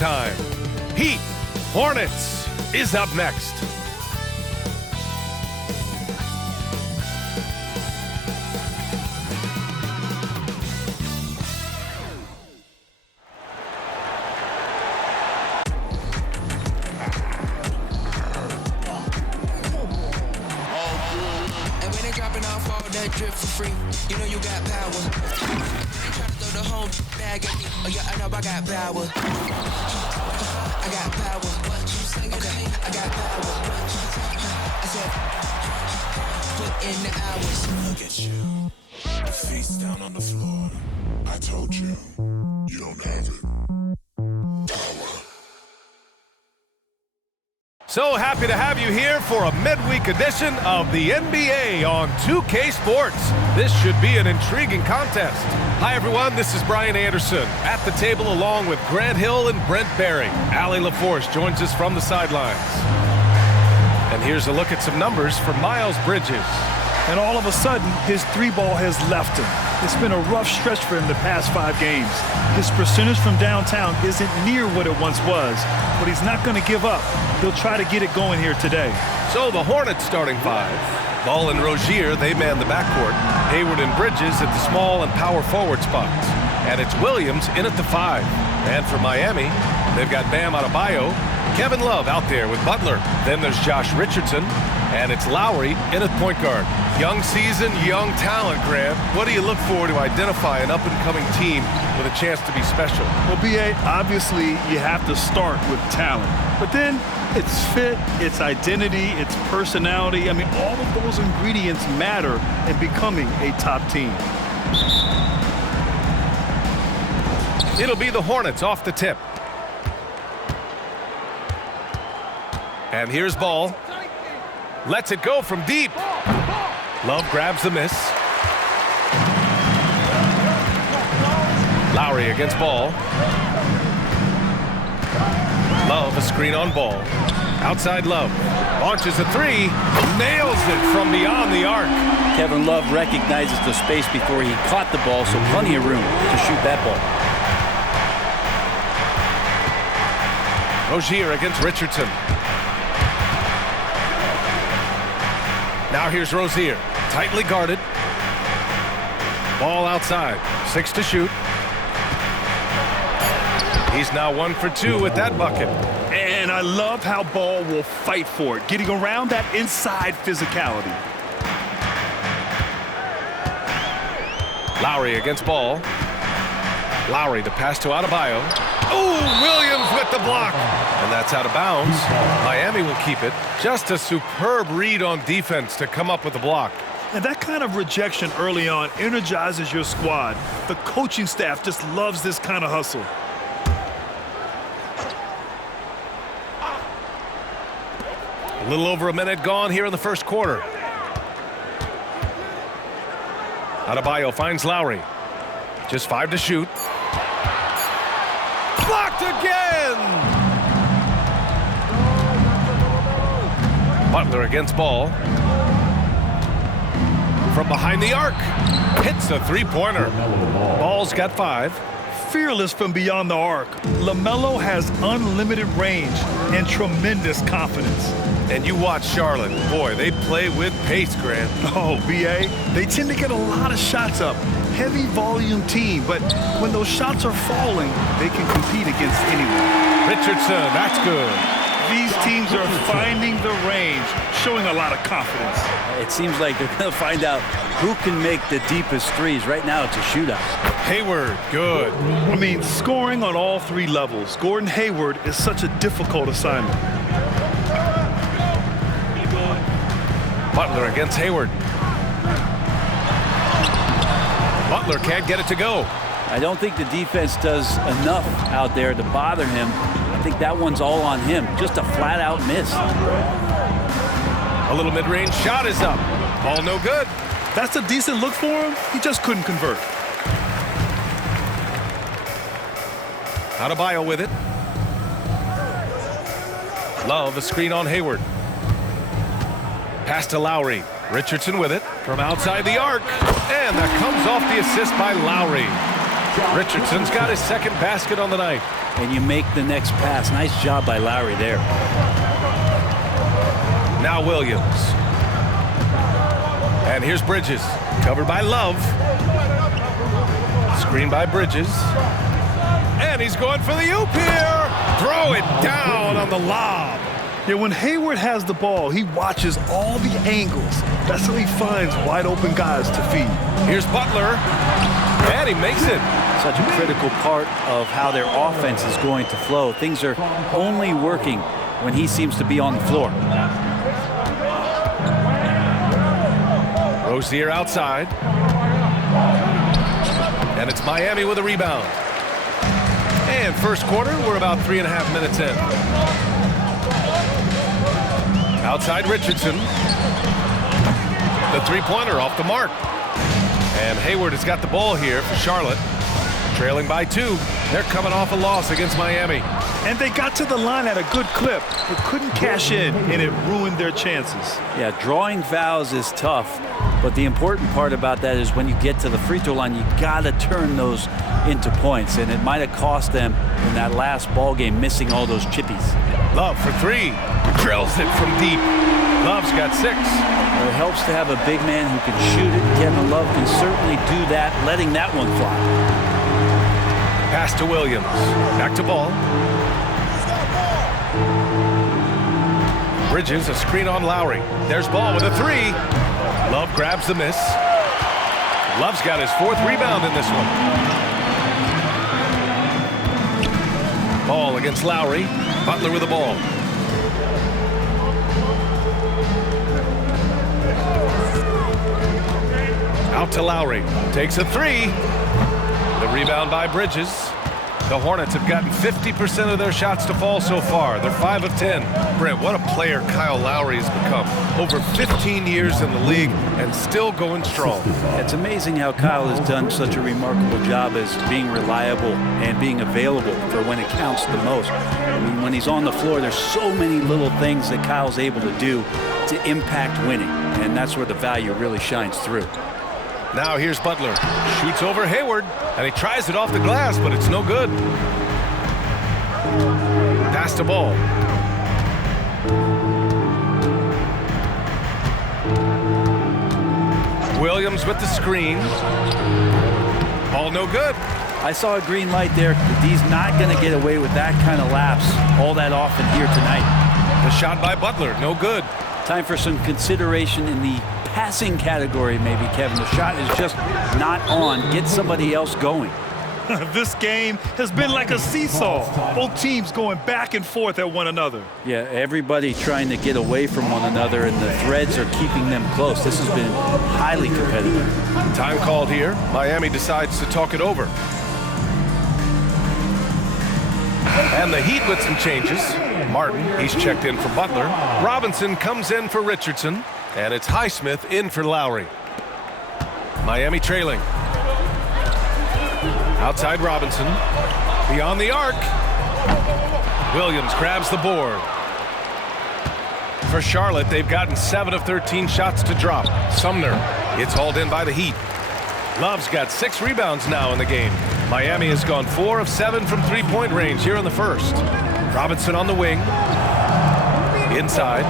time. Heat, Hornets is up next. Dropping off all that drip for free. You know you got power. They try to throw the whole bag at me. Oh yeah, I know I got power. I got power. Okay, I got power. I said, put in the hours. Look at you. Face down on the floor. I told you, you don't have it. So happy to have you here for a midweek edition of the NBA on 2K Sports. This should be an intriguing contest. Hi everyone, this is Brian Anderson at the table along with Grant Hill and Brent Barry. Allie LaForce joins us from the sidelines. And here's a look at some numbers for Miles Bridges. And all of a sudden, his three ball has left him. It's been a rough stretch for him the past 5 games. His percentage from downtown isn't near what it once was, but he's not going to give up. He'll try to get it going here today. So the Hornets starting 5. Ball and Rozier, they man the backcourt. Hayward and Bridges at the small and power forward spots. And it's Williams in at the 5. And for Miami, they've got Bam Adebayo, Kevin Love out there with Butler. Then there's Josh Richardson, and it's Lowry in at point guard. Young season, young talent, Grant. What do you look for to identify an up-and-coming team with a chance to be special? Well, B.A., obviously you have to start with talent. But then it's fit, it's identity, it's personality. I mean, all of those ingredients matter in becoming a top team. It'll be the Hornets off the tip. And here's Ball. Lets it go from deep. Love grabs the miss. Lowry against Ball. Love a screen on Ball. Outside Love. Launches a 3. Nails it from beyond the arc. Kevin Love recognizes the space before he caught the ball, so plenty of room to shoot that ball. Rozier against Richardson. Now here's Rozier, tightly guarded. Ball outside, 6 to shoot. He's now 1 for 2 with that bucket. And I love how Ball will fight for it, getting around that inside physicality. Lowry against Ball. Lowry to pass to Adebayo. Ooh, Williams with the block. And that's out of bounds. Miami will keep it. Just a superb read on defense to come up with the block. And that kind of rejection early on energizes your squad. The coaching staff just loves this kind of hustle. A little over a minute gone here in the first quarter. Adebayo finds Lowry. Just 5 to shoot. Blocked again! Butler against Ball. From behind the arc. Hits a 3-pointer. Ball's got 5. Fearless from beyond the arc. LaMelo has unlimited range and tremendous confidence. And you watch Charlotte. Boy, they play with pace, Grant. Oh, B.A., they tend to get a lot of shots up. Heavy volume team, but when those shots are falling, they can compete against anyone. Richardson, that's good. These teams are finding the range, showing a lot of confidence. It seems like they're going to find out who can make the deepest threes. Right now, it's a shootout. Hayward, good. I mean, scoring on all 3 levels. Gordon Hayward is such a difficult assignment. Butler against Hayward. Butler can't get it to go. I don't think the defense does enough out there to bother him. I think that one's all on him. Just a flat-out miss. A little mid-range shot is up. All no good. That's a decent look for him. He just couldn't convert. Adebayo with it. Love a screen on Hayward. Pass to Lowry. Richardson with it from outside the arc. And that comes off the assist by Lowry. Richardson's got his second basket on the night. And you make the next pass. Nice job by Lowry there. Now Williams. And here's Bridges. Covered by Love. Screen by Bridges. And he's going for the oop here. Throw it down on the lob. Yeah, when Hayward has the ball, he watches all the angles. That's how he finds wide open guys to feed. Here's Butler. And he makes it. Such a critical part of how their offense is going to flow. Things are only working when he seems to be on the floor. Rozier outside. And it's Miami with a rebound. And first quarter, we're about 3.5 minutes in. Outside Richardson. The three-pointer off the mark. And Hayward has got the ball here for Charlotte. Trailing by 2. They're coming off a loss against Miami. And they got to the line at a good clip, but couldn't cash in, and it ruined their chances. Yeah, drawing fouls is tough, but the important part about that is when you get to the free throw line, you got to turn those into points, and it might have cost them in that last ball game, missing all those chippies. Love for 3. Drills it from deep. Love's got 6. Well, it helps to have a big man who can shoot it. Kevin Love can certainly do that, letting that one fly. Pass to Williams. Back to Ball. Bridges, a screen on Lowry. There's Ball with a 3. Love grabs the miss. Love's got his 4th rebound in this one. Ball against Lowry. Butler with the ball. Out to Lowry. Takes a 3. The rebound by Bridges. The Hornets have gotten 50% of their shots to fall so far. They're 5 of 10. Brent, what a player Kyle Lowry has become. Over 15 years in the league and still going strong. It's amazing how Kyle has done such a remarkable job as being reliable and being available for when it counts the most. I mean, when he's on the floor, there's so many little things that Kyle's able to do to impact winning, and that's where the value really shines through. Now here's Butler. Shoots over Hayward, and he tries it off the glass, but it's no good. Pass to Ball. Williams with the screen. Ball no good. I saw a green light there. He's not going to get away with that kind of lapse all that often here tonight. The shot by Butler, no good. Time for some consideration in the passing category, maybe, Kevin. The shot is just not on. Get somebody else going. This game has been like a seesaw. Both teams going back and forth at one another. Yeah, everybody trying to get away from one another, and the threads are keeping them close. This has been highly competitive. Time called here. Miami decides to talk it over. And the Heat with some changes. Martin, he's checked in for Butler. Robinson comes in for Richardson. And it's Highsmith in for Lowry. Miami trailing. Outside Robinson. Beyond the arc. Williams grabs the board. For Charlotte, they've gotten 7 of 13 shots to drop. Sumner, it's hauled in by the Heat. Love's got 6 rebounds now in the game. Miami has gone 4 of 7 from three-point range here in the first. Robinson on the wing. Inside.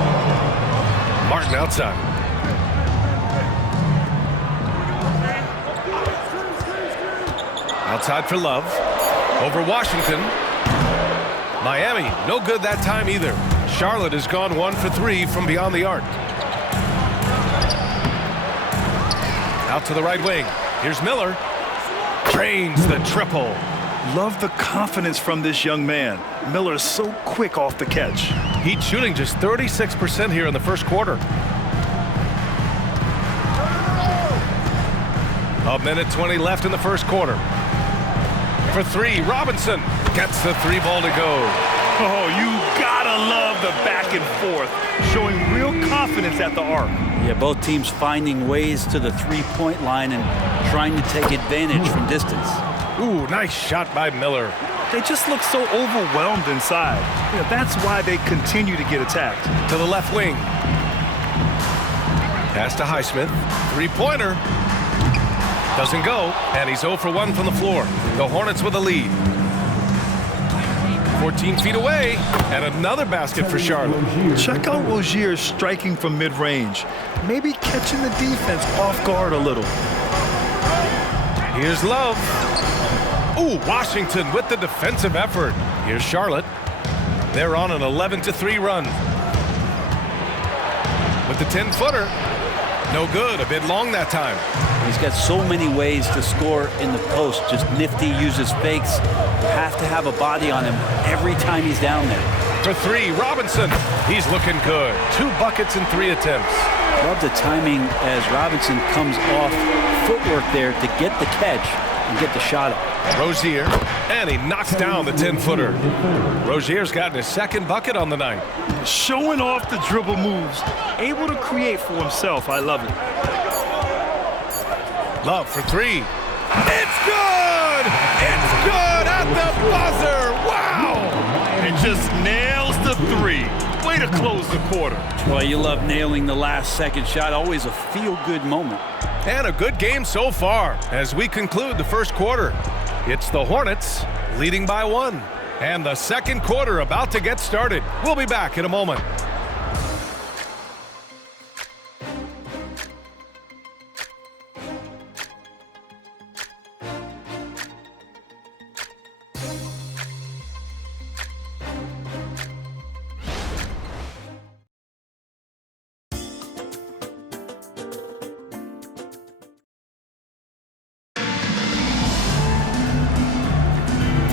Martin outside. Outside for Love. Over Washington. Miami, no good that time either. Charlotte has gone 1 for 3 from beyond the arc. Out to the right wing. Here's Miller. Drains the triple. Love the confidence from this young man. Miller is so quick off the catch. Heat shooting just 36% here in the first quarter. A minute 20 left in the first quarter. For 3, Robinson gets the 3 ball to go. Oh, you gotta love the back and forth, showing real confidence at the arc. Yeah, both teams finding ways to the three-point line and trying to take advantage from distance. Ooh, nice shot by Miller. They just look so overwhelmed inside. You know, that's why they continue to get attacked. To the left wing. Pass to Highsmith. Three-pointer. Doesn't go, and he's 0 for 1 from the floor. The Hornets with a lead. 14 feet away, and another basket for Charlotte. Check out Rozier striking from mid-range. Maybe catching the defense off guard a little. Here's Love. Ooh, Washington with the defensive effort. Here's Charlotte. They're on an 11-3 run. With the 10-footer. No good, a bit long that time. He's got so many ways to score in the post. Just nifty, uses fakes. You have to have a body on him every time he's down there. For 3, Robinson. He's looking good. 2 buckets in 3 attempts. Love the timing as Robinson comes off footwork there to get the catch and get the shot up. Rozier, and he knocks down the 10-footer. Rozier's gotten his 2nd bucket on the night. Showing off the dribble moves. Able to create for himself. I love it. Love for 3. It's good! It's good at the buzzer! Wow! And just nails the 3. Way to close the quarter. Well, you love nailing the last second shot. Always a feel-good moment. And a good game so far as we conclude the first quarter. It's the Hornets leading by 1. And the second quarter about to get started. We'll be back in a moment.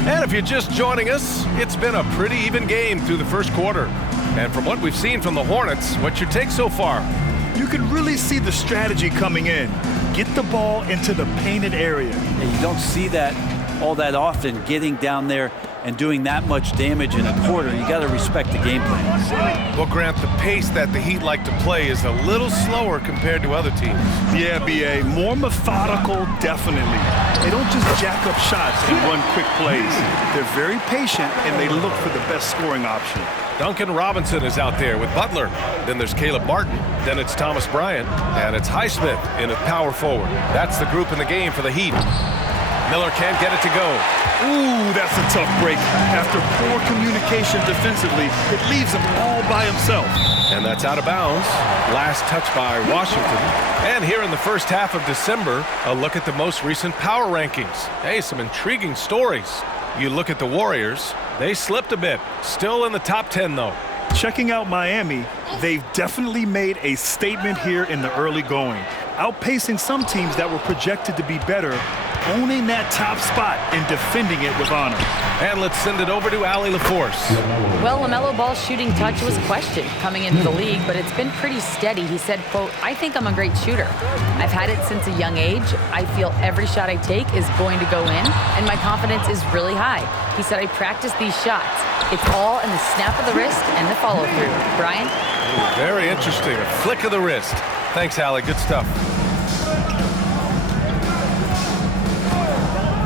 And if you're just joining us, it's been a pretty even game through the first quarter. And from what we've seen from the Hornets, what's your take so far? You can really see the strategy coming in. Get the ball into the painted area. And you don't see that all that often, getting down there and doing that much damage in a quarter. You got to respect the game plan. Well, Grant, the pace that the Heat like to play is a little slower compared to other teams. Yeah, B.A. More methodical, definitely. They don't just jack up shots and run quick plays. They're very patient, and they look for the best scoring option. Duncan Robinson is out there with Butler. Then there's Caleb Martin. Then it's Thomas Bryant. And it's Highsmith in at power forward. That's the group in the game for the Heat. Miller can't get it to go. Ooh, that's a tough break. After poor communication defensively, it leaves him all by himself. And that's out of bounds. Last touch by Washington. And here in the first half of December, a look at the most recent power rankings. Hey, some intriguing stories. You look at the Warriors, they slipped a bit. Still in the top 10, though. Checking out Miami, they've definitely made a statement here in the early going. Outpacing some teams that were projected to be better, owning that top spot and defending it with honor. And let's send it over to Allie LaForce. Well, LaMelo Ball's shooting touch was questioned coming into the league, but it's been pretty steady. He said, quote, "I think I'm a great shooter. I've had it since a young age. I feel every shot I take is going to go in, and my confidence is really high." He said, "I practice these shots. It's all in the snap of the wrist and the follow-through." Brian? Very interesting. A flick of the wrist. Thanks, Allie. Good stuff.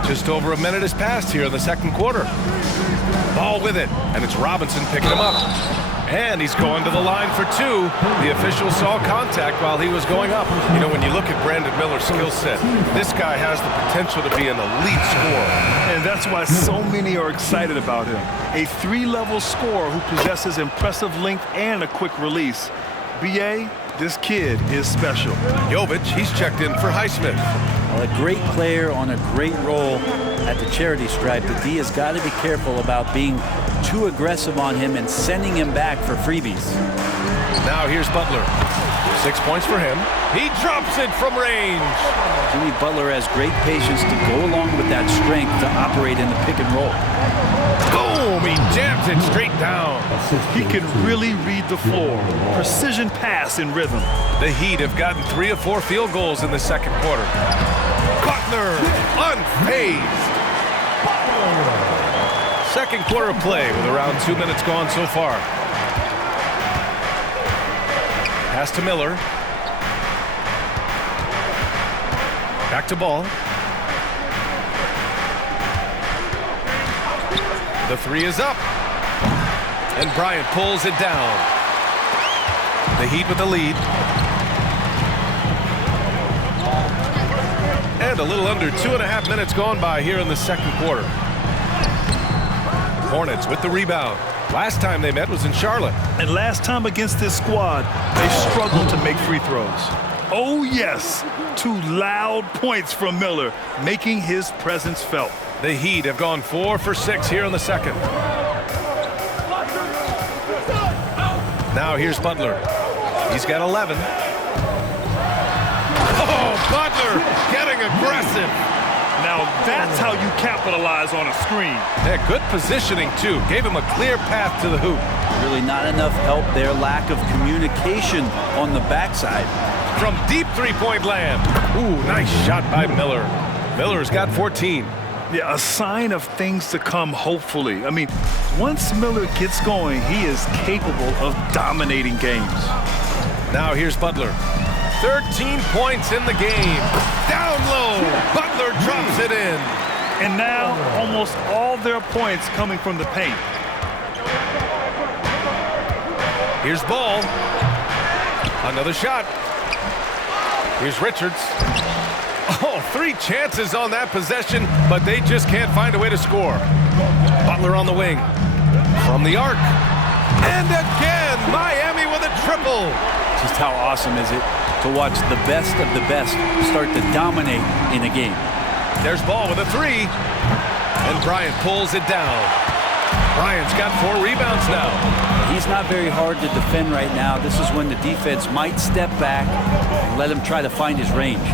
Just over a minute has passed here in the second quarter. Ball with it, and it's Robinson picking him up. And he's going to the line for 2. The official saw contact while he was going up. You know, when you look at Brandon Miller's skill set, this guy has the potential to be an elite scorer. And that's why so many are excited about him. A 3-level scorer who possesses impressive length and a quick release. B.A., this kid is special. Jovic, he's checked in for Highsmith. Well, a great player on a great role at the charity stripe. The D has got to be careful about being too aggressive on him and sending him back for freebies. Now here's Butler. 6 points for him. He drops it from range. Jimmy Butler has great patience to go along with that strength to operate in the pick and roll. Boom! He jams it straight down. He can really read the floor. Precision pass in rhythm. The Heat have gotten 3 of 4 field goals in the second quarter. Butler, unfazed. Second quarter play with around 2 minutes gone so far. Pass to Miller. Back to Ball. The 3 is up. And Bryant pulls it down. The Heat with the lead. And a little under 2.5 minutes gone by here in the second quarter. Hornets with the rebound. Last time they met was in Charlotte. And last time against this squad, they struggled to make free throws. Oh, yes. 2 loud points from Miller, making his presence felt. The Heat have gone 4 for 6 here in the second. Now here's Butler. He's got 11. Oh, Butler getting aggressive. Now that's how you capitalize on a screen. Yeah, good positioning, too. Gave him a clear path to the hoop. Really not enough help there. Lack of communication on the backside. From deep three-point land. Ooh, nice shot by Miller. Miller's got 14. Yeah, a sign of things to come, hopefully. I mean, once Miller gets going, he is capable of dominating games. Now here's Butler. 13 points in the game. Down low. Butler drops it in. And now almost all their points coming from the paint. Here's Ball. Another shot. Here's Richards. Oh, 3 chances on that possession, but they just can't find a way to score. Butler on the wing. From the arc. And again, Miami with a triple. Just how awesome is it to watch the best of the best start to dominate in a game. There's Ball with a 3. And Bryant pulls it down. Bryant's got 4 rebounds now. He's not very hard to defend right now. This is when the defense might step back and let him try to find his range.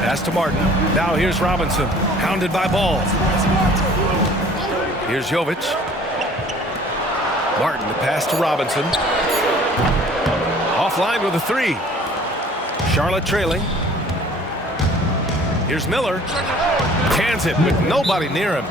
Pass to Martin. Now here's Robinson. Hounded by Ball. Here's Jovic. Martin, the pass to Robinson. Offline with a 3. Charlotte trailing. Here's Miller. Cans it with nobody near him.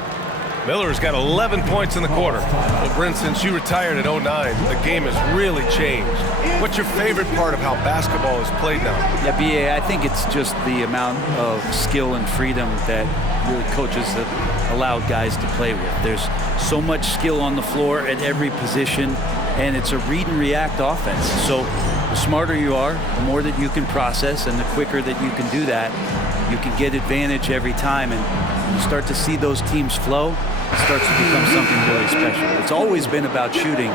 Miller's got 11 points in the quarter. Well, Brent, since you retired at 09, the game has really changed. What's your favorite part of how basketball is played now? Yeah, B.A., I think it's just the amount of skill and freedom that really coaches have allowed guys to play with. There's so much skill on the floor at every position, and it's a read and react offense. So the smarter you are, the more that you can process, and the quicker that you can do that, you can get advantage every time. And when you start to see those teams flow, it starts to become something really special. It's always been about shooting.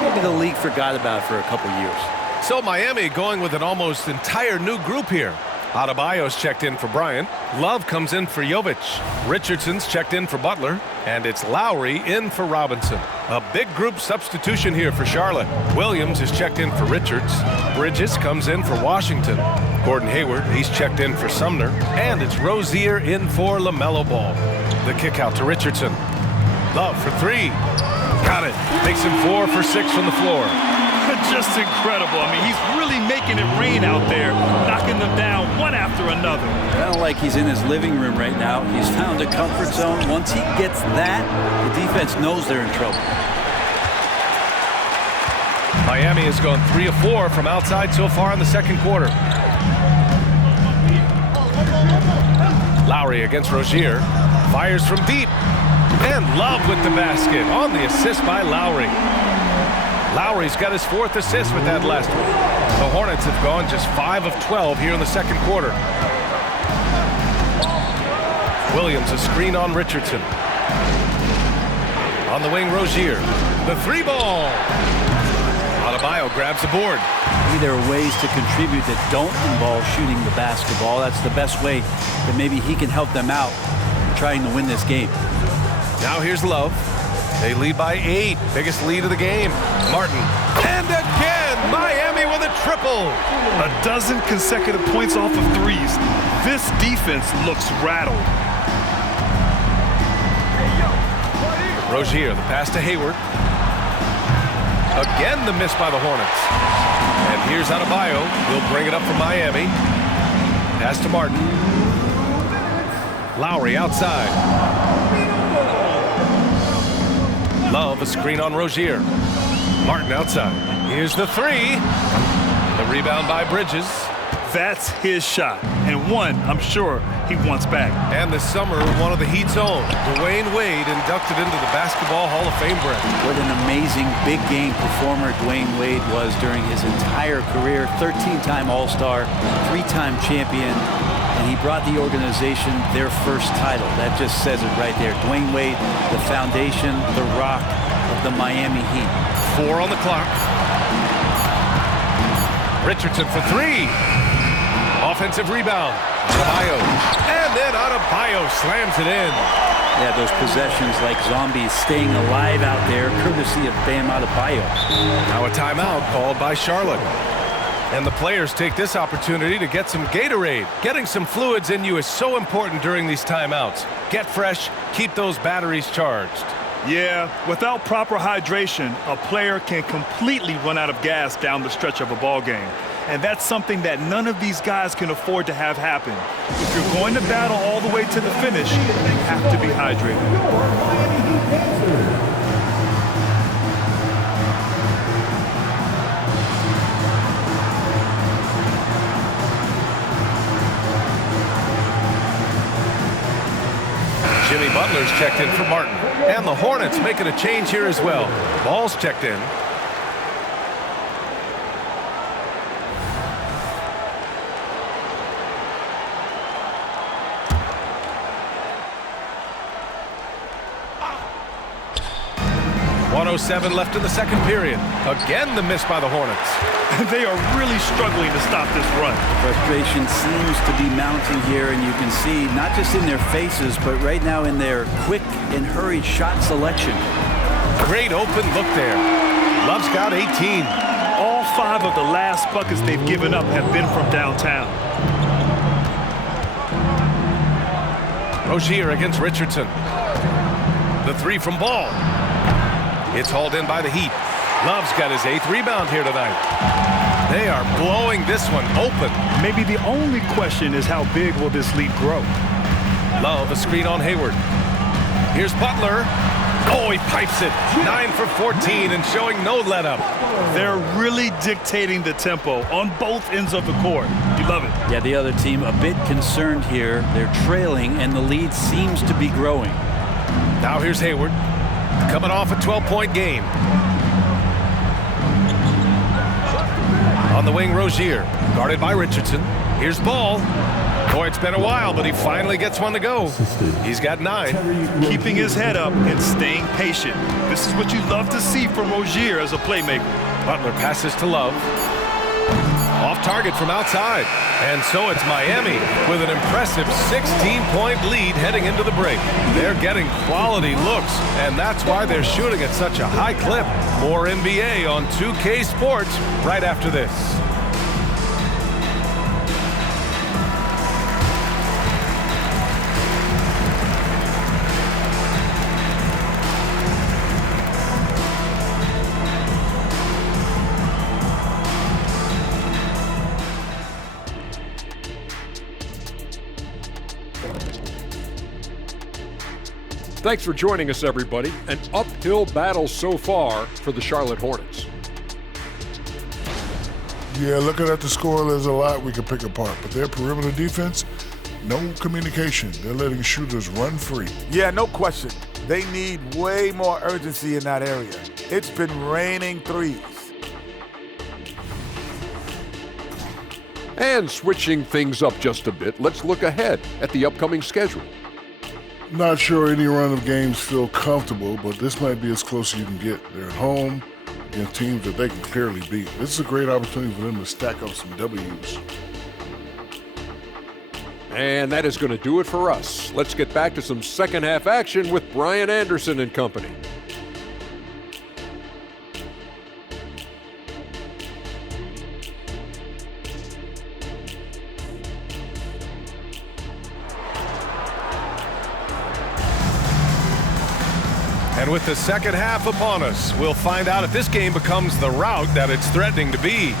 Maybe the league forgot about it for a couple years. So Miami going with an almost entire new group here. Adebayo's checked in for Bryant. Love comes in for Jovic. Richardson's checked in for Butler. And it's Lowry in for Robinson. A big group substitution here for Charlotte. Williams is checked in for Richards. Bridges comes in for Washington. Gordon Hayward, he's checked in for Sumner. And it's Rozier in for LaMelo Ball. The kick out to Richardson. Love for 3. Got it. Makes him 4 for 6 from the floor. Just incredible. I mean, he's really making it rain out there, knocking them down one after another. I don't like he's in his living room right now. He's found a comfort zone. Once he gets that, the defense knows they're in trouble. Miami has gone 3 of 4 from outside so far in the second quarter. Lowry against Rozier. Fires from deep. And Love with the basket on the assist by Lowry. Lowry's got his 4th assist with that last one. The Hornets have gone just 5 of 12 here in the second quarter. Williams a screen on Richardson. On the wing, Rozier. The 3-ball. Adebayo grabs the board. Maybe there are ways to contribute that don't involve shooting the basketball. That's the best way that maybe he can help them out in trying to win this game. Now here's Love. They lead by 8. Biggest lead of the game. Martin. And again, Miami with a triple. A dozen consecutive points off of 3s. This defense looks rattled. Rozier, the pass to Hayward. Again, the miss by the Hornets. And here's Adebayo. He'll bring it up for Miami. Pass to Martin. Lowry outside. Love a screen on Rozier. Martin outside. Here's the 3. The rebound by Bridges. That's his shot, and one I'm sure he wants back. And this summer, one of the Heat's own, Dwayne Wade, inducted into the Basketball Hall of Fame, Brent. What an amazing big game performer Dwayne Wade was during his entire career. 13-time All-Star, 3-time champion. and he brought the organization their first title. That just says it right there. Dwayne Wade, the foundation, the rock of the Miami Heat. 4 on the clock. Richardson for 3. Offensive rebound. Adebayo. And then Adebayo slams it in. Yeah, those possessions like zombies staying alive out there, courtesy of Bam Adebayo. Now a timeout called by Charlotte. And the players take this opportunity to get some Gatorade. Getting some fluids in you is so important during these timeouts. Get fresh, keep those batteries charged. Yeah, without proper hydration, a player can completely run out of gas down the stretch of a ball game. And that's something that none of these guys can afford to have happen. If you're going to battle all the way to the finish, you have to be hydrated. Jimmy Butler's checked in for Martin. And the Hornets making a change here as well. Ball's checked in. .107 left in the second period. Again, the miss by the Hornets. They are really struggling to stop this run. Frustration seems to be mounting here, and you can see not just in their faces, but right now in their quick and hurried shot selection. Great open look there. Love's got 18. All 5 of the last buckets they've given up have been from downtown. Rozier against Richardson. The 3 from Ball. It's hauled in by the Heat. Love's got his 8th rebound here tonight. They are blowing this one open. Maybe the only question is how big will this lead grow? Love, a screen on Hayward. Here's Butler. Oh, he pipes it. 9 for 14 and showing no let-up. They're really dictating the tempo on both ends of the court. You love it. Yeah, the other team a bit concerned here. They're trailing, and the lead seems to be growing. Now here's Hayward. Coming off a 12-point game. On the wing, Rozier. Guarded by Richardson. Here's Ball. Boy, it's been a while, but he finally gets one to go. He's got 9. Keeping his head up and staying patient. This is what you love to see from Rozier as a playmaker. Butler passes to Love. Off target from outside. And so it's Miami with an impressive 16-point lead heading into the break. They're getting quality looks, and that's why they're shooting at such a high clip. More NBA on 2K Sports right after this. Thanks for joining us, everybody. An uphill battle so far for the Charlotte Hornets. Yeah, looking at the score, there's a lot we can pick apart. But their perimeter defense, no communication. They're letting shooters run free. Yeah, no question. They need way more urgency in that area. It's been raining threes. And switching things up just a bit, let's look ahead at the upcoming schedule. Not sure any run of games feel comfortable, but this might be as close as you can get. They're at home against teams that they can clearly beat. This is a great opportunity for them to stack up some W's. And that is going to do it for us. Let's get back to some second half action with Brian Anderson and company. And with the second half upon us, we'll find out if this game becomes the rout that it's threatening to be.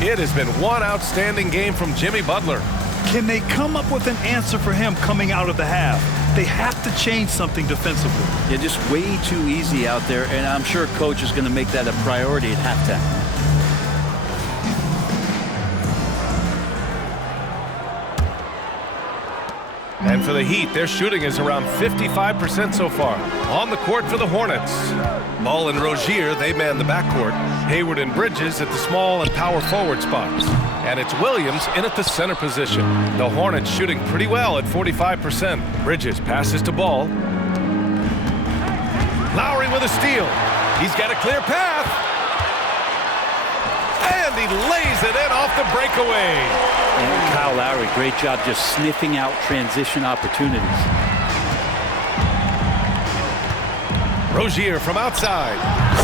It has been one outstanding game from Jimmy Butler. Can they come up with an answer for him coming out of the half? They have to change something defensively. Yeah, just way too easy out there, and I'm sure coach is going to make that a priority at halftime. And And for the Heat, their shooting is around 55% so far. On the court for the Hornets. Ball and Rozier, they man the backcourt. Hayward and Bridges at the small and power forward spots. And it's Williams in at the center position. The Hornets shooting pretty well at 45%. Bridges passes to Ball. Lowry with a steal. He's got a clear path. And he lays it in off the breakaway. And Kyle Lowry, great job just sniffing out transition opportunities. Rozier from outside.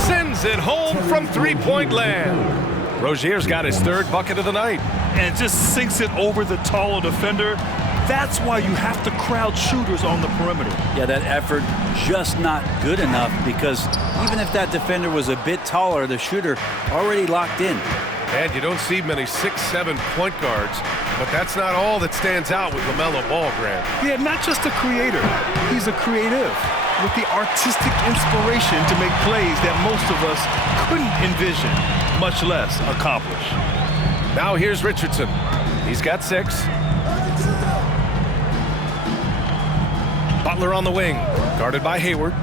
Sends it home from three-point land. Rozier's got his third bucket of the night. And just sinks it over the taller defender. That's why you have to crowd shooters on the perimeter. Yeah, that effort just not good enough, because even if that defender was a bit taller, the shooter already locked in. And you don't see many 6'7" point guards, but that's not all that stands out with LaMelo Ball, Grant. Yeah, not just a creator. He's a creative with the artistic inspiration to make plays that most of us couldn't envision, much less accomplish. Now here's Richardson. He's got 6. Butler on the wing, guarded by Hayward.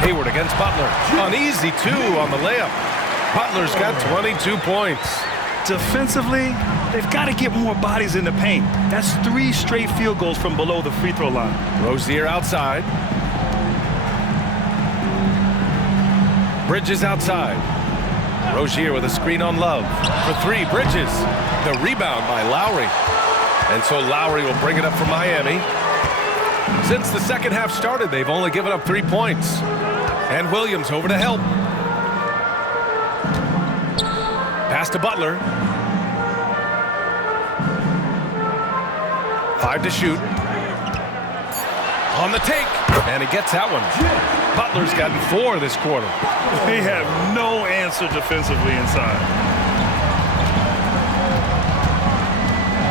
Hayward against Butler. An easy 2 on the layup. Butler's got 22 points. Defensively, they've got to get more bodies in the paint. That's 3 straight field goals from below the free throw line. Rozier outside. Bridges outside. Rozier with a screen on Love. For 3, Bridges. The rebound by Lowry. And so Lowry will bring it up for Miami. Since the second half started, they've only given up 3 points. And Williams over to help. Pass to Butler. 5 to shoot. On the take. And he gets that one. Butler's gotten 4 this quarter. They have no answer defensively inside.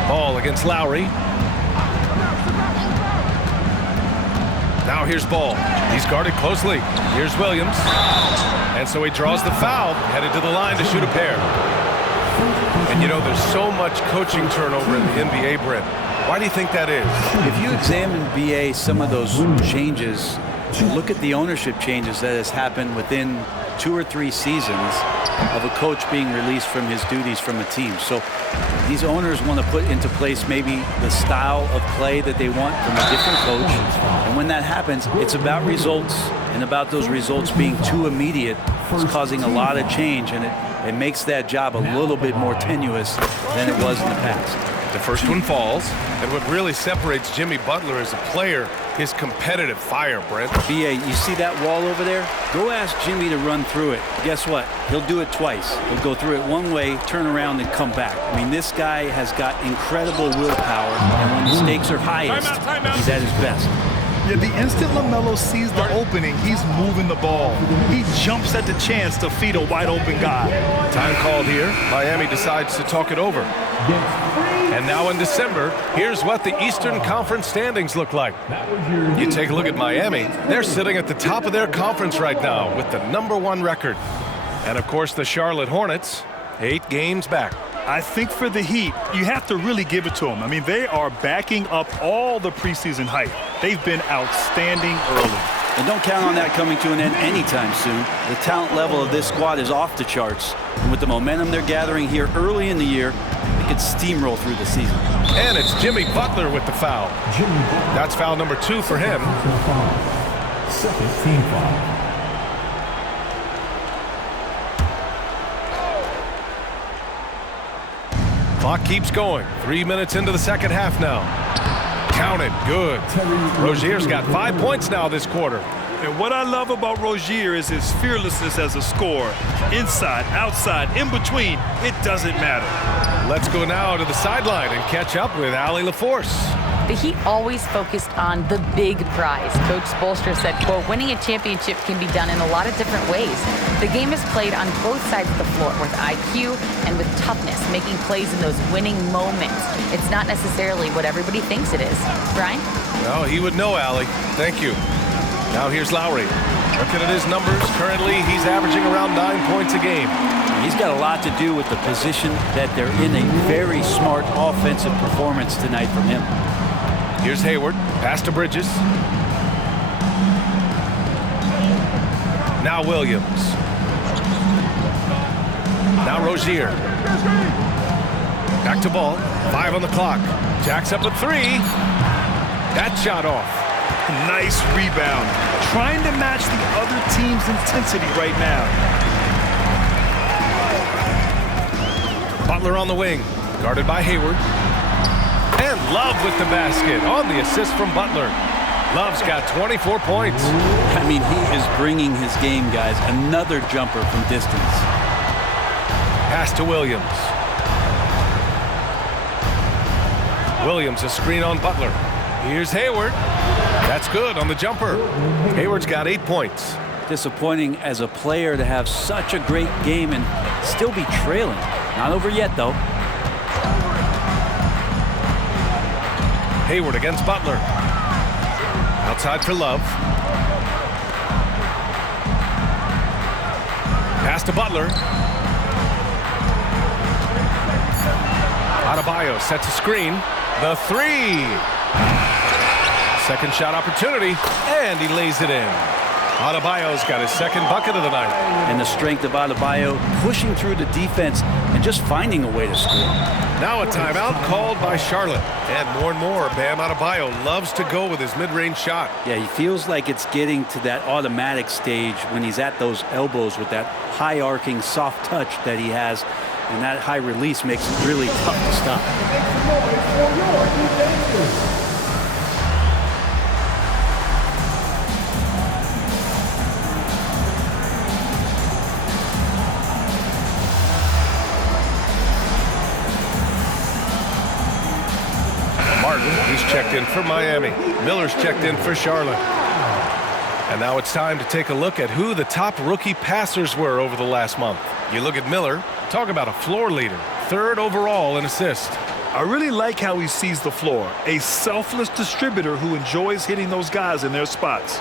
Ball against Lowry. Now here's Ball. He's guarded closely. Here's Williams. And so he draws the foul, headed to the line to shoot a pair. And you know, there's so much coaching turnover in the NBA, Brent. Why do you think that is? If you examine, BA, some of those changes, look at the ownership changes that has happened within 2 or 3 seasons of a coach being released from his duties from a team. So these owners want to put into place maybe the style of play that they want from a different coach. And when that happens, it's about results, and about those results being too immediate. It's causing a lot of change, and it makes that job a little bit more tenuous than it was in the past. The first one falls, and what really separates Jimmy Butler as a player, his competitive fire, Brent. BA, you see that wall over there? Go ask Jimmy to run through it. Guess what? He'll do it twice. He'll go through it one way, turn around, and come back. I mean, this guy has got incredible willpower, and when the stakes are highest, he's at his best. Yeah, the instant LaMelo sees the opening, he's moving the ball. He jumps at the chance to feed a wide-open guy. Time called here. Miami decides to talk it over. And now in December, here's what the Eastern Conference standings look like. You take a look at Miami. They're sitting at the top of their conference right now with the #1 record. And, of course, the Charlotte Hornets, 8 games back. I think for the Heat, you have to really give it to them. I mean, they are backing up all the preseason hype. They've been outstanding early. And don't count on that coming to an end anytime soon. The talent level of this squad is off the charts. And with the momentum they're gathering here early in the year, they could steamroll through the season. And it's Jimmy Butler with the foul. That's foul number 2 for him. Second team foul. Clock keeps going. 3 minutes into the second half now. Counted. Good. Rozier's got 5 points now this quarter. And what I love about Rozier is his fearlessness as a scorer. Inside, outside, in between, it doesn't matter. Let's go now to the sideline and catch up with Allie LaForce. The Heat always focused on the big prize. Coach Spoelstra said, quote, winning a championship can be done in a lot of different ways. The game is played on both sides of the floor with IQ and with toughness, making plays in those winning moments. It's not necessarily what everybody thinks it is. Brian? Well, he would know, Allie. Thank you. Now here's Lowry. Looking at his numbers, currently he's averaging around 9 points a game. He's got a lot to do with the position that they're in. A very smart offensive performance tonight from him. Here's Hayward, pass to Bridges. Now Williams. Now Rozier. Back to Ball. 5 on the clock. Jacks up a 3. That shot off. Nice rebound. Trying to match the other team's intensity right now. Butler on the wing. Guarded by Hayward. And Love with the basket on the assist from Butler. Love's got 24 points. I mean, he is bringing his game, guys. Another jumper from distance. Pass to Williams. Williams a screen on Butler. Here's Hayward. That's good on the jumper. Hayward's got 8 points. Disappointing as a player to have such a great game and still be trailing. Not over yet, though. Hayward against Butler. Outside for Love. Pass to Butler. Adebayo sets a screen. The 3. Second shot opportunity, and he lays it in. Adebayo's got his second bucket of the night. And the strength of Adebayo pushing through the defense and just finding a way to score. Now a timeout called by Charlotte. And more, Bam Adebayo loves to go with his mid-range shot. Yeah, he feels like it's getting to that automatic stage when he's at those elbows with that high arcing soft touch that he has. And that high release makes it really tough to stop. He's checked in for Miami. Miller's checked in for Charlotte. And now it's time to take a look at who the top rookie passers were over the last month. You look at Miller, talk about a floor leader, 3rd overall in assists. I really like how he sees the floor. A selfless distributor who enjoys hitting those guys in their spots.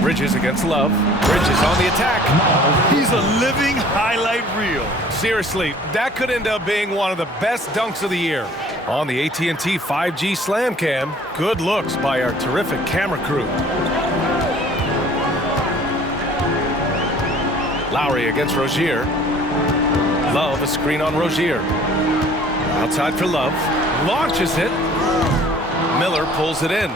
Bridges against Love. Bridges on the attack. He's a living highlight reel. Seriously, that could end up being one of the best dunks of the year. On the AT&T 5G Slam Cam, good looks by our terrific camera crew. Lowry against Rozier. Love a screen on Rozier. Outside for Love. Launches it. Miller pulls it in.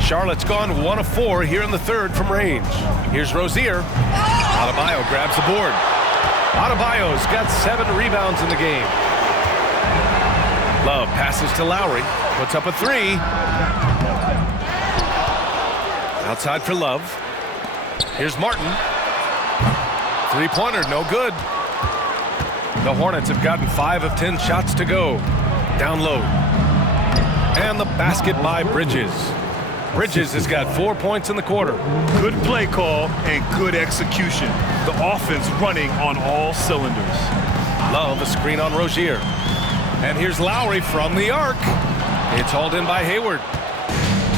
Charlotte's gone 1 of 4 here in the 3rd from range. Here's Rozier. Adebayo grabs the board. Adebayo's got 7 rebounds in the game. Love passes to Lowry. Puts up a 3. Outside for Love. Here's Martin. 3-pointer, no good. The Hornets have gotten 5 of 10 shots to go. Down low. And the basket by Bridges. Bridges has got 4 points in the quarter. Good play call and good execution. The offense running on all cylinders. Love a screen on Rozier. And here's Lowry from the arc. It's hauled in by Hayward.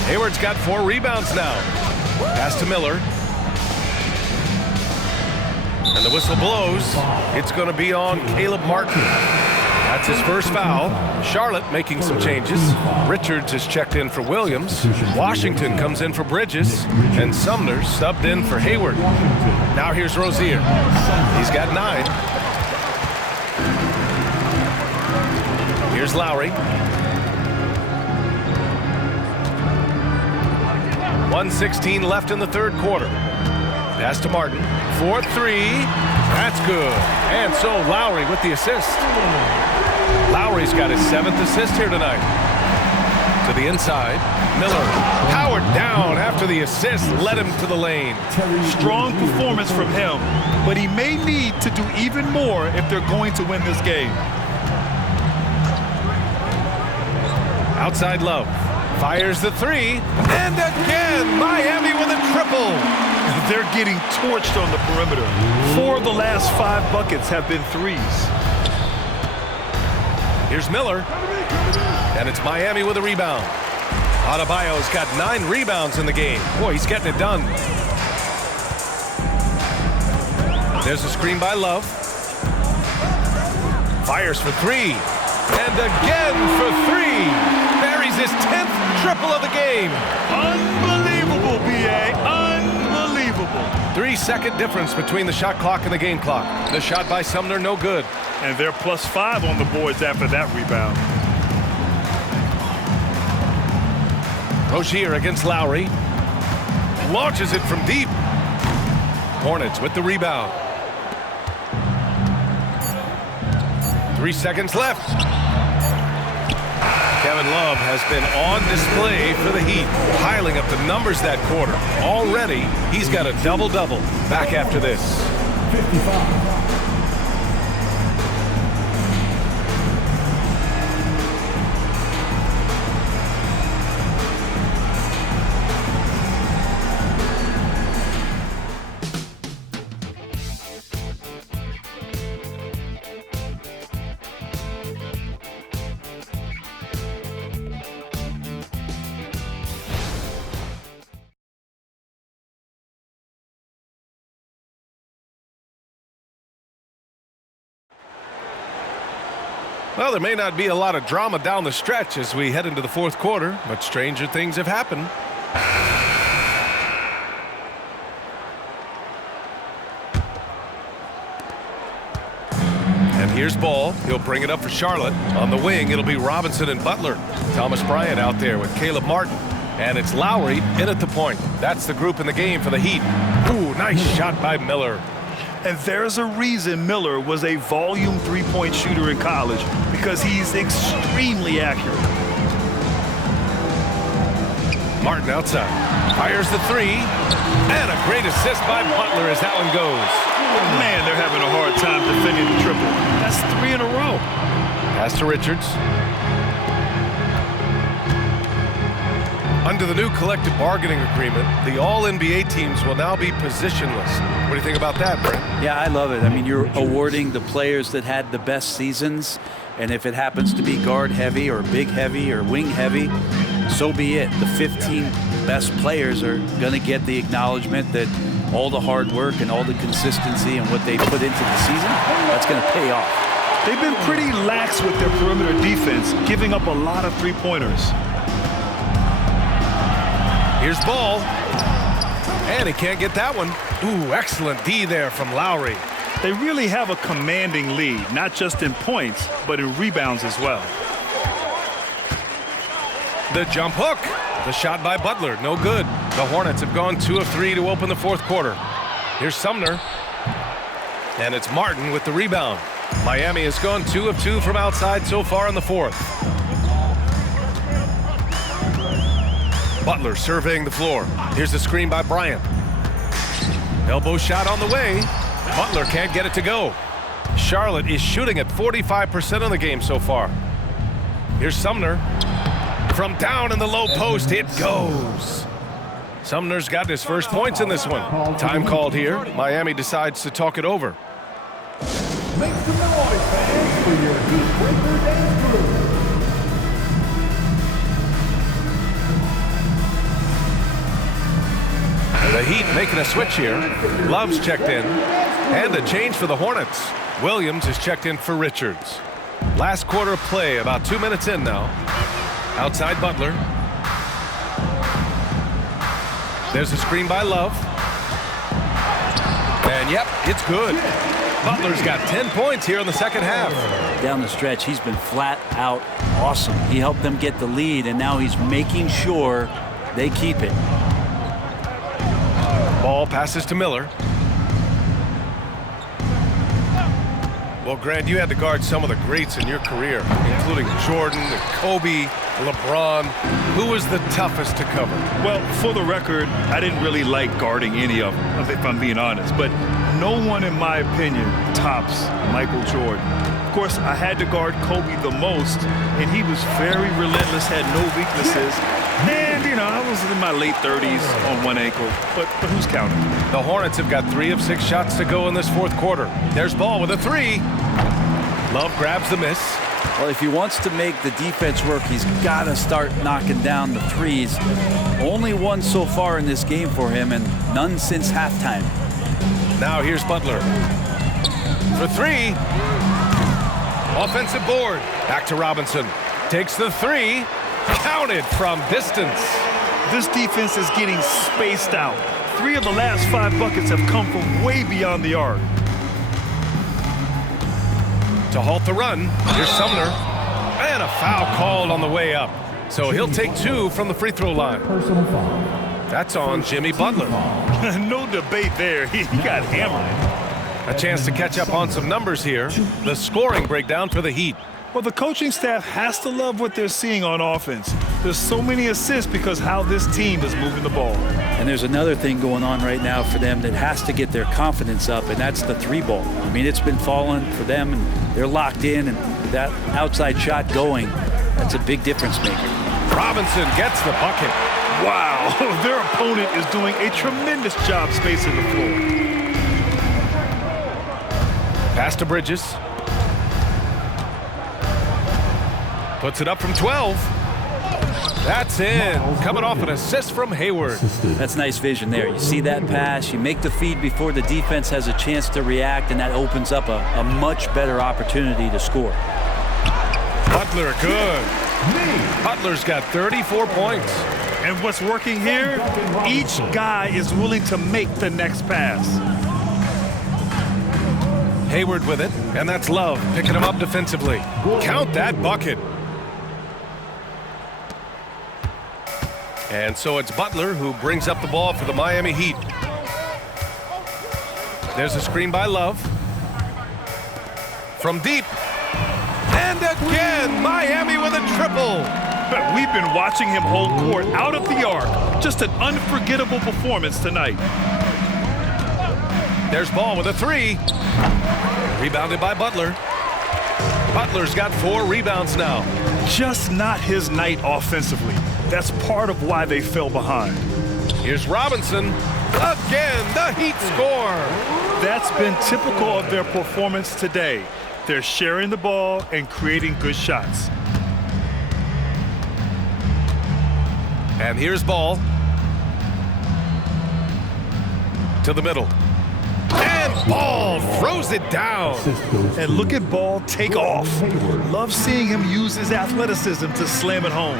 Hayward's got 4 rebounds now. Pass to Miller. And the whistle blows. It's going to be on Caleb Martin. That's his first foul. Charlotte making some changes. Richards is checked in for Williams. Washington comes in for Bridges. And Sumner subbed in for Hayward. Now here's Rozier. He's got 9. Here's Lowry. 1:16 left in the 3rd quarter. Pass to Martin. 4-3. That's good. And so Lowry with the assist. Lowry's got his 7th assist here tonight. To the inside. Miller powered down after the assist led him to the lane. Strong performance from him, but he may need to do even more if they're going to win this game. Outside Love. Fires the 3. And again, Miami with a triple. They're getting torched on the perimeter. 4 of the last 5 buckets have been threes. Here's Miller. And it's Miami with a rebound. Adebayo's got 9 rebounds in the game. Boy, he's getting it done. There's a screen by Love. Fires for 3. And again for 3. Buries his 10th triple of the game. Unbelievable, B.A. Unbelievable. 3-second difference between the shot clock and the game clock. The shot by Sumner, no good. And they're +5 on the boards after that rebound. Rozier against Lowry. Launches it from deep. Hornets with the rebound. 3 seconds left. Kevin Love has been on display for the Heat, piling up the numbers that quarter. Already, he's got a double-double. Back after this. 55. Well, there may not be a lot of drama down the stretch as we head into the fourth quarter, but stranger things have happened. And here's Ball. He'll bring it up for Charlotte. On the wing, it'll be Robinson and Butler. Thomas Bryant out there with Caleb Martin. And it's Lowry in at the point. That's the group in the game for the Heat. Ooh, nice shot by Miller. And there's a reason Miller was a volume 3-point shooter in college, because he's extremely accurate. Martin outside. Fires the 3. And a great assist by Butler as that one goes. Man, they're having a hard time defending the triple. That's 3 in a row. Pass to Richards. Under the new collective bargaining agreement, the all-NBA teams will now be positionless. What do you think about that, Brent? Yeah, I love it. I mean, you're awarding the players that had the best seasons, and if it happens to be guard heavy or big heavy or wing heavy, so be it. The 15 best players are going to get the acknowledgement that all the hard work and all the consistency and what they put into the season, that's going to pay off. They've been pretty lax with their perimeter defense, giving up a lot of three-pointers. Here's Ball. And he can't get that one. Ooh, excellent D there from Lowry. They really have a commanding lead, not just in points, but in rebounds as well. The jump hook. The shot by Butler, no good. The Hornets have gone 2 of 3 to open the fourth quarter. Here's Sumner. And it's Martin with the rebound. Miami has gone 2 of 2 from outside so far in the fourth. Butler surveying the floor. Here's the screen by Bryant. Elbow shot on the way. Butler can't get it to go. Charlotte is shooting at 45% of the game so far. Here's Sumner. From down in the low post, it goes. Sumner's got his first points in this one. Time called here. Miami decides to talk it over. Make some noise, fans, for your Heat Breaker dance crew. The Heat making a switch here. Love's checked in. And a change for the Hornets. Williams is checked in for Richards. Last quarter of play, about 2 minutes in now. Outside Butler. There's a screen by Love. And yep, it's good. Butler's got 10 points here in the second half. Down the stretch, he's been flat out awesome. He helped them get the lead, and now he's making sure they keep it. Ball passes to Miller. Well, Grant, you had to guard some of the greats in your career, including Jordan, Kobe, LeBron. Who was the toughest to cover? Well, for the record, I didn't really like guarding any of them, if I'm being honest. But no one, in my opinion, tops Michael Jordan. Of course, I had to guard Kobe the most, and he was very relentless, had no weaknesses. And, I was in my late 30s on one ankle, but who's counting? The Hornets have got 3 of 6 shots to go in this fourth quarter. There's Ball with a 3. Love grabs the miss. Well, if he wants to make the defense work, he's got to start knocking down the threes. Only one so far in this game for him, and none since halftime. Now here's Butler. For 3. Offensive board. Back to Robinson. Takes the 3. Counted from distance. This defense is getting spaced out. 3 of the last 5 buckets have come from way beyond the arc. To halt the run, here's Sumner. And a foul called on the way up. So he'll take 2 from the free throw line. That's on Jimmy Butler. No debate there. He got hammered. A chance to catch up on some numbers here. The scoring breakdown for the Heat. Well, the coaching staff has to love what they're seeing on offense. There's so many assists because how this team is moving the ball. And there's another thing going on right now for them that has to get their confidence up, and that's the 3 ball. I mean, it's been falling for them, and they're locked in, and that outside shot going, that's a big difference maker. Robinson gets the bucket. Wow, their opponent is doing a tremendous job spacing the floor. Pass to Bridges. Puts it up from 12. That's in. Coming off an assist from Hayward. That's nice vision there. You see that pass, you make the feed before the defense has a chance to react, and that opens up a much better opportunity to score. Butler, good. Butler's got 34 points. And what's working here, each guy is willing to make the next pass. Hayward with it, and that's Love picking him up defensively. Count that bucket. And so it's Butler who brings up the ball for the Miami Heat. There's a screen by Love. From deep. And again, Miami with a triple. We've been watching him hold court out of the arc. Just an unforgettable performance tonight. There's Ball with a 3. Rebounded by Butler. Butler's got 4 rebounds now. Just not his night offensively. That's part of why they fell behind. Here's Robinson. Again, the Heat score. That's been typical of their performance today. They're sharing the ball and creating good shots. And here's Ball. To the middle. And Ball throws it down. And look at Ball take off. Love seeing him use his athleticism to slam it home.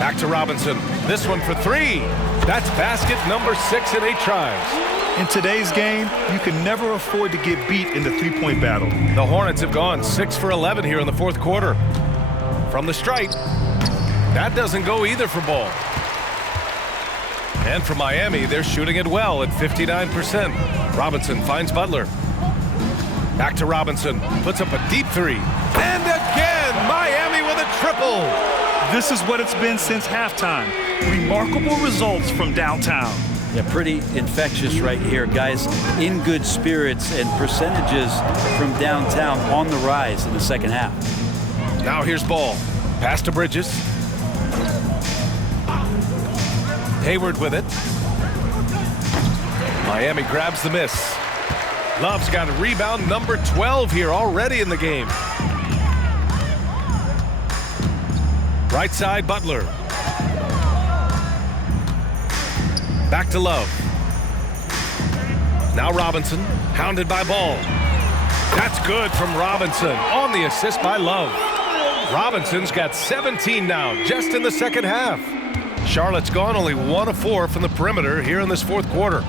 Back to Robinson. This one for 3. That's basket number 6 in 8 tries. In today's game, you can never afford to get beat in the three-point battle. The Hornets have gone 6 for 11 here in the fourth quarter. From the stripe, that doesn't go either for Ball. And for Miami, they're shooting it well at 59%. Robinson finds Butler. Back to Robinson. Puts up a deep 3. And again, Miami with a triple. This is what it's been since halftime. Remarkable results from downtown. Yeah, pretty infectious right here, guys. In good spirits, and percentages from downtown on the rise in the second half. Now here's Ball. Pass to Bridges. Hayward with it. Miami grabs the miss. Love's got a rebound number 12 here already in the game. Right side, Butler. Back to Love. Now Robinson, hounded by Ball. That's good from Robinson on the assist by Love. Robinson's got 17 now, just in the second half. Charlotte's gone only 1 of 4 from the perimeter here in this fourth quarter.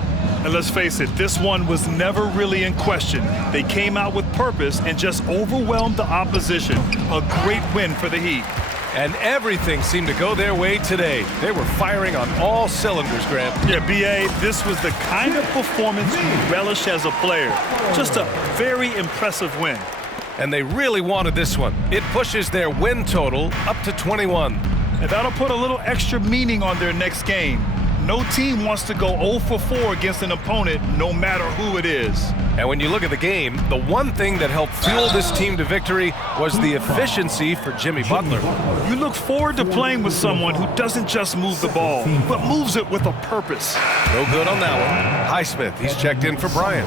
And let's face it, this one was never really in question. They came out with purpose and just overwhelmed the opposition. A great win for the Heat. And everything seemed to go their way today. They were firing on all cylinders, Grant. Yeah, B.A., this was the kind of performance you relish as a player. Just a very impressive win. And they really wanted this one. It pushes their win total up to 21. And that'll put a little extra meaning on their next game. No team wants to go 0 for 4 against an opponent, no matter who it is. And when you look at the game, the one thing that helped fuel this team to victory was the efficiency for Jimmy Butler. You look forward to playing with someone who doesn't just move the ball, but moves it with a purpose. No good on that one. Highsmith, he's checked in for Bryant.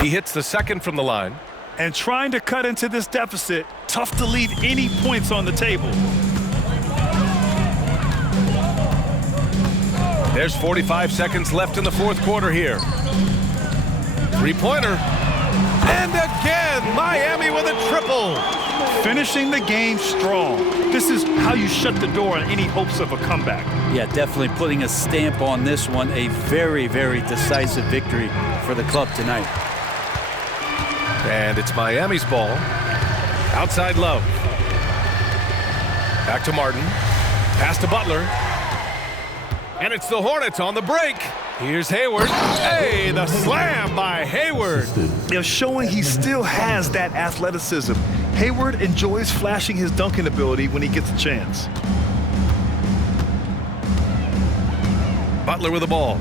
He hits the second from the line. And trying to cut into this deficit, tough to leave any points on the table. There's 45 seconds left in the fourth quarter here. Three-pointer. And again, Miami with a triple. Finishing the game strong. This is how you shut the door on any hopes of a comeback. Yeah, definitely putting a stamp on this one. A very, very decisive victory for the club tonight. And it's Miami's ball. Outside Love. Back to Martin. Pass to Butler. And it's the Hornets on the break. Here's Hayward. Hey, the slam by Hayward. They're showing he still has that athleticism. Hayward enjoys flashing his dunking ability when he gets a chance. Butler with the ball.